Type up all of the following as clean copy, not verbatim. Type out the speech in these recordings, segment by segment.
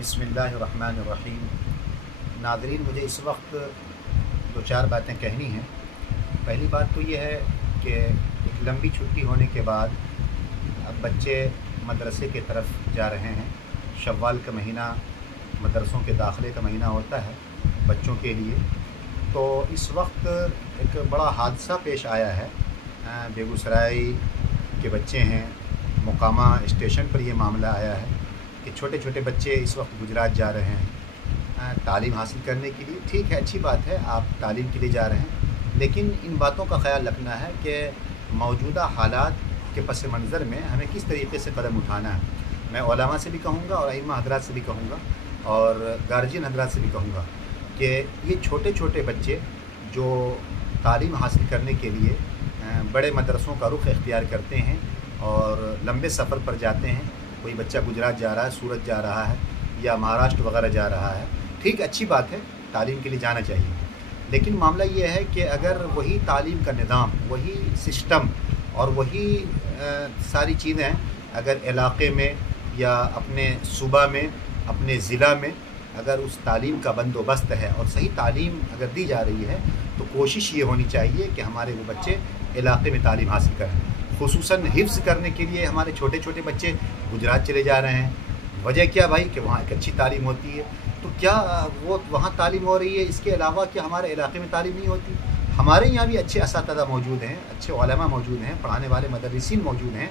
बिस्मिल्लाहिर्रहमानिर्रहीम। नाज़रीन, मुझे इस वक्त दो चार बातें कहनी हैं। पहली बात तो ये है कि एक लंबी छुट्टी होने के बाद अब बच्चे मदरसे की तरफ जा रहे हैं। शव्वाल का महीना मदरसों के दाखिले का महीना होता है बच्चों के लिए। तो इस वक्त एक बड़ा हादसा पेश आया है। बेगूसराय के बच्चे हैं, मुकामा स्टेशन पर ये मामला आया है कि छोटे छोटे बच्चे इस वक्त गुजरात जा रहे हैं तालीम हासिल करने के लिए। ठीक है, अच्छी बात है, आप तालीम के लिए जा रहे हैं, लेकिन इन बातों का ख्याल रखना है कि मौजूदा हालात के पस मंज़र में हमें किस तरीके से कदम उठाना है। मैं उलमा से भी कहूँगा और अइम्मा हज़रात से भी कहूँगा और गार्जियन हज़रात से भी कहूँगा कि ये छोटे छोटे बच्चे जो तालीम हासिल करने के लिए बड़े मदरसों का रुख इख्तियार करते हैं और लंबे सफ़र पर जाते हैं। कोई बच्चा गुजरात जा रहा है, सूरत जा रहा है या महाराष्ट्र वगैरह जा रहा है, ठीक, अच्छी बात है, तालीम के लिए जाना चाहिए। लेकिन मामला ये है कि अगर वही तालीम का निज़ाम, वही सिस्टम और वही सारी चीज़ें अगर इलाक़े में या अपने सूबा में, अपने ज़िला में अगर उस तालीम का बंदोबस्त है और सही तालीम अगर दी जा रही है, तो कोशिश ये होनी चाहिए कि हमारे वो बच्चे इलाक़े में तालीम हासिल करें। खुसूसन हिफ्ज़ करने के लिए हमारे छोटे छोटे बच्चे गुजरात चले जा रहे हैं। वजह क्या भाई? कि वहाँ एक अच्छी तालीम होती है। तो क्या वो वहाँ तालीम हो रही है, इसके अलावा क्या हमारे इलाके में तालीम नहीं होती? हमारे यहाँ भी अच्छे असातिज़ा मौजूद हैं, अच्छे उलमा मौजूद हैं, पढ़ाने वाले मदरसीन मौजूद हैं।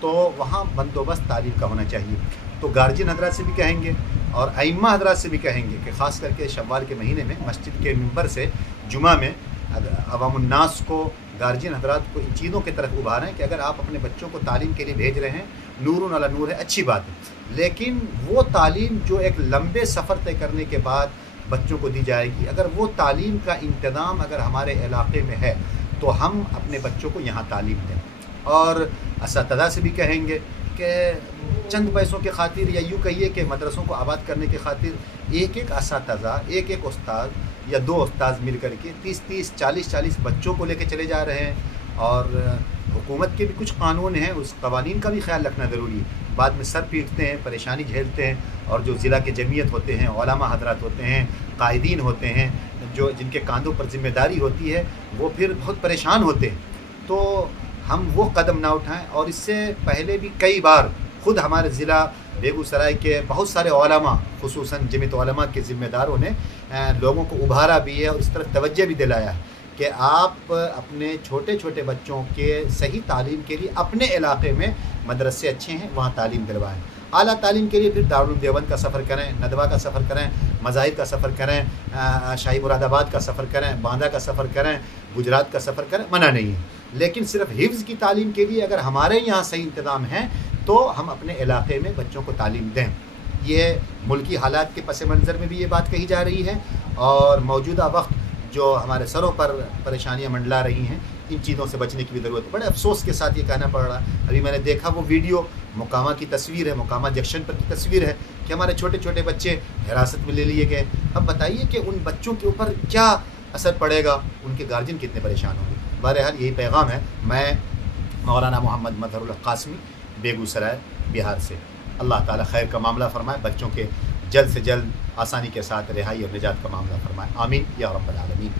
तो वहाँ बंदोबस्त तालीम का होना चाहिए। तो गार्जियन हज़रात से भी कहेंगे और अइम्मा हज़रात से भी कहेंगे कि ख़ास करके शव्वाल के महीने में मस्जिद के मिंबर से जुमा में अवामुन्नास को, गार्जियन हज़रात को इन चीज़ों की तरफ उभारें कि अगर आप अपने बच्चों को तालीम के लिए भेज रहे हैं, नूरुन अला नूर है, अच्छी बात है, लेकिन वो तालीम जो एक लंबे सफ़र तय करने के बाद बच्चों को दी जाएगी, अगर वो तालीम का इंतज़ाम अगर हमारे इलाक़े में है तो हम अपने बच्चों को यहाँ तालीम दें। और असातिज़ा से भी कहेंगे कि चंद पैसों के खातिर या यूँ कहिए कि मदरसों को आबाद करने के खातिर एक एक असातिज़ा, एक एक उस्ताद या दो उस्ताद मिल कर के 30-30, 40-40 बच्चों को लेकर चले जा रहे हैं। और हुकूमत के भी कुछ कानून हैं, उस कवानीन का भी ख्याल रखना ज़रूरी है। बाद में सर पीटते हैं, परेशानी झेलते हैं और जो ज़िला के जमीयत होते हैं, उलमा हज़रात होते हैं, कायदीन होते हैं, जो जिनके कांधों पर ज़िम्मेदारी होती है, वो फिर बहुत परेशान होते हैं। तो हम वो कदम ना उठाएं। और इससे पहले भी कई बार ख़ुद हमारे ज़िला बेगूसराय के बहुत सारे उलमा, खुसूसन जमीयत उलमा के ज़िम्मेदारों ने लोगों को उभारा भी है और इस तरफ तवज्जो भी दिलाया है कि आप अपने छोटे छोटे बच्चों के सही तालीम के लिए अपने इलाक़े में मदरसे अच्छे हैं, वहाँ तालीम दिलवाएँ। आला तालीम के लिए फिर दारुल देवबंद का सफ़र करें, नदवा का सफ़र करें, मज़ाहिर का सफ़र करें, शाही मुरादाबाद का सफ़र करें, बांदा का सफ़र करें, गुजरात का सफ़र करें, मना नहीं है। लेकिन सिर्फ हिफ्ज़ की तालीम के लिए अगर हमारे यहाँ सही इंतज़ाम है तो हम अपने इलाक़े में बच्चों को तालीम दें। ये मुल्की हालात के पस मंज़र में भी ये बात कही जा रही है और मौजूदा वक्त जो हमारे सरों पर परेशानियाँ मंडला रही हैं, इन चीज़ों से बचने की भी ज़रूरत है। बड़े अफसोस के साथ ये कहना पड़ रहा है। अभी मैंने देखा वो वीडियो, मुकामा की तस्वीर है, मुकामा जंक्शन पर की तस्वीर है कि हमारे छोटे छोटे बच्चे हिरासत में ले लिए गए। अब बताइए कि उन बच्चों के ऊपर क्या असर पड़ेगा, उनके गार्जियन कितने परेशान होंगे। बहरहाल यही पैगाम है। मैं मौलाना मोहम्मद मज़हरुल क़ासिमी, बेगूसराय, बिहार से। अल्लाह ताला खैर का मामला फ़रमाए, बच्चों के जल्द से जल्द आसानी के साथ रिहाई और निजात का मामला फ़रमाए। आमीन या रब्बल आलमीन।